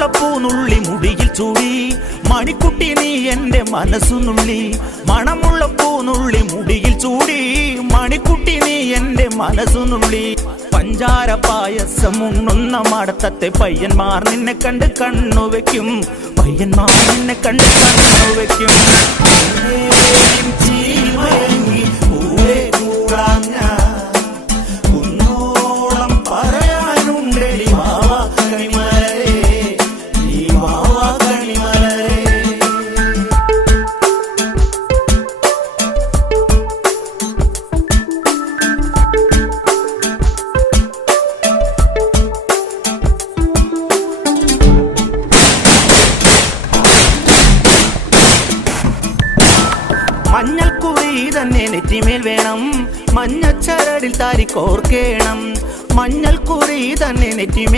മണമുള്ള പൂനുള്ളി മുടിയിൽ ചൂടി മണിക്കുട്ടി നീ എന്റെ മനസ്സു നുള്ളി. മണമുള്ള പൂനുള്ളി മുടിയിൽ ചൂടി മണിക്കുട്ടി നീ എന്റെ മനസ്സു നുള്ളി. പഞ്ചാര പായസം ഉണ്ണുന്ന മടത്തത്തെ പയ്യന്മാർ നിന്നെ കണ്ട് കണ്ണുവെക്കും. പയ്യന്മാർ നിന്നെ കണ്ട് കണ്ണുവെക്കും. മഞ്ഞൾക്കുറി തന്നെ നെറ്റിമേൽ വേണം, മഞ്ഞച്ചരടിൽ താരി കോർക്കേണം. മഞ്ഞൾക്കുറി തന്നെ നെറ്റിമേൽ